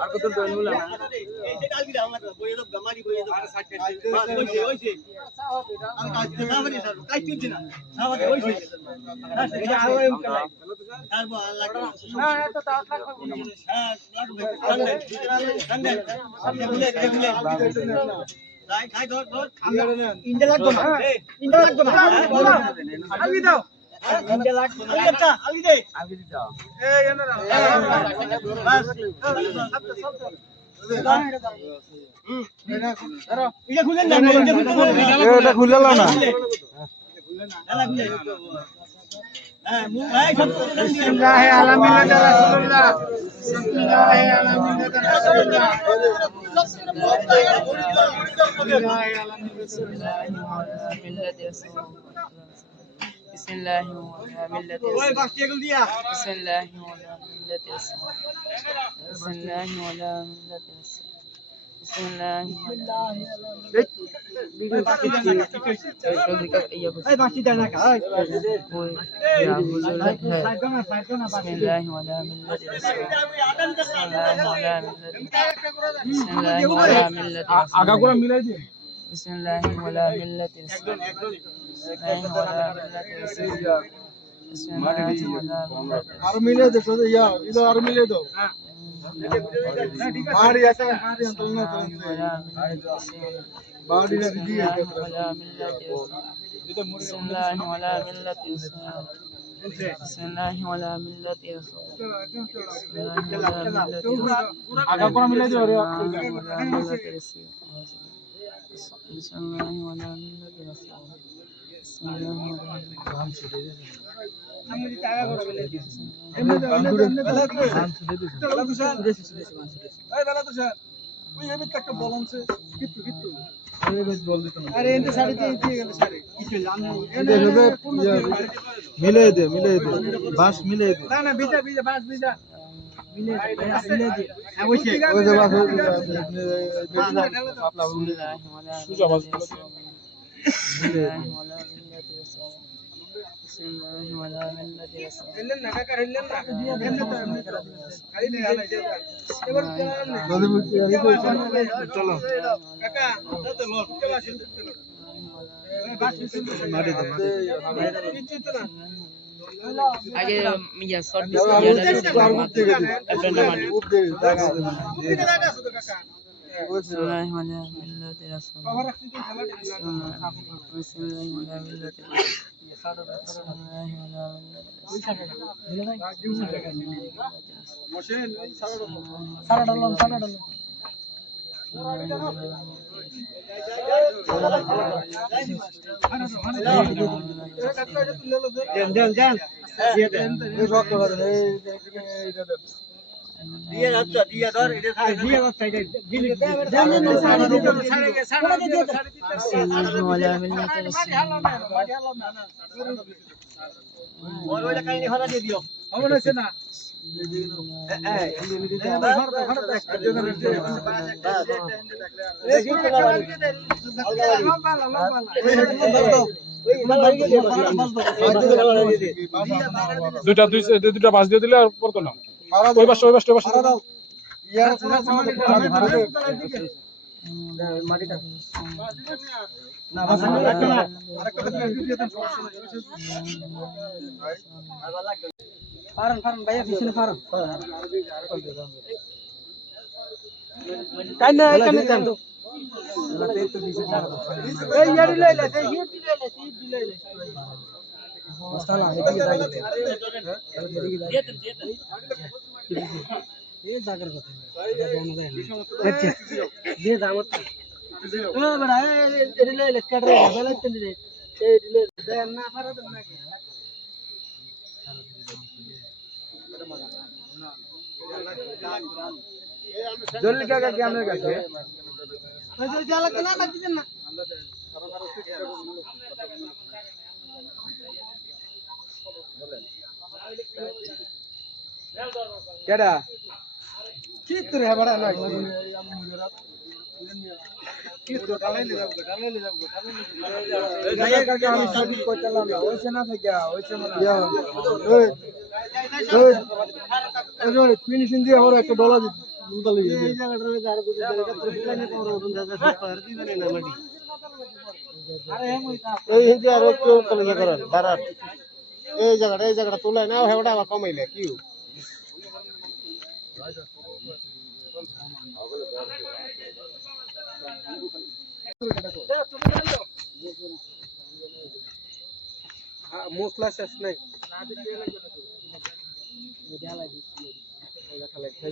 আর কত দল মুলা ইন্ডিয়া লাগবে না ইন্ডিয়া লাগবে না আলবি দাও এটা খুলে লাও না আলহামদুলিল্লাহ بسم الله وملة بسم الله ولا ملة بسم الله ولا ملة بسم الله بسم الله ولا ملة بسم الله ولا ملة بسم الله ولا ملة بسم الله ولا ملة ఆరు మిలే ఇది ఆరు మిలే బాడీ బాడీ بسم الله ولا ملة بسم الله ولا ملة بسم الله ولا ملة মিলাই দে মিলাই দে বাস মিলাই দে না না বিজা বিজা বাস বিজা সুজা বাস চলো আগে ইয়া শর্ট ডিসপ্লে দেন দেন দেন দিয়ে দেন রক্ত দেন এইটা দেন দুইটা দুই দুইটা বাস দিয়ে দিলে আর পড়তো না। ওই পাশে ওই পাশে ওই পাশে ফারন ফারন ভাইয়া পিছনে ফারন কাই না কাই এই ইয়ার লই এই ইয়ার লই এই লই ಮಸಾಲಾ ಹೆದಿಗಿದಾಗಿದೆ ये जाकर बता अच्छा. ये दामत ओ बड़ा इडले लेकर रे बला तिंदे ए इडले दन्ना फरा दन्ना के जल्दी क्या क्या क्या मेरे कैसे ऐसे चला के ना लग देना কেডা? কি? তোর হ্যাঁ বড়? না ফিনিশিং দিয়ে আমার একটা ডলার দিতে এই না জায়গাটা এই জায়গাটা তুলে নাও হেওটা আবার কমাইলে কি মশলা শেষ নাই।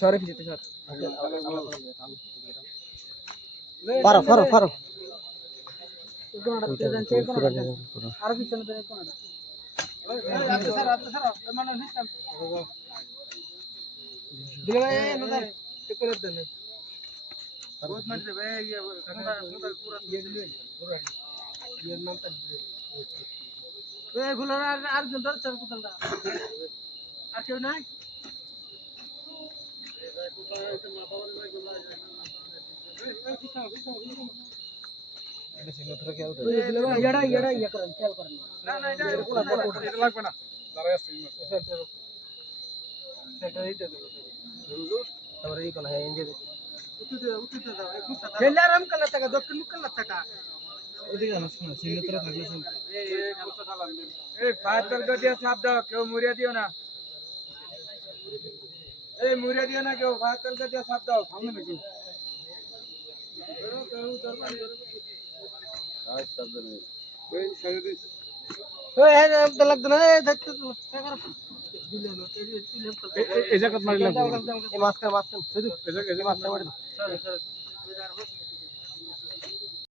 শহরে ফিরতে শহর ফারো ফারো ফারো আরও পিছনে আর কেউ নাই ইয়া লাগবে না দাঁড়াই আছে তারপরে এই কোন হ্যাঁ ইঞ্জে খেলে আরাম করলে টাকা দক্ষিণ মুখ করলে টাকা এদিকে আস না সিলে তোরা থাকলে শুন এই পাঁচটার গদিয়া সাপ দাও কেউ মুড়িয়ে দিও না এই মুড়িয়ে দিও না কেউ পাঁচটার গদিয়া সাপ দাও সামনে নাকি ওই হ্যাঁ তো লাগতো না এই দেখতে তো টাকা দিলে না এই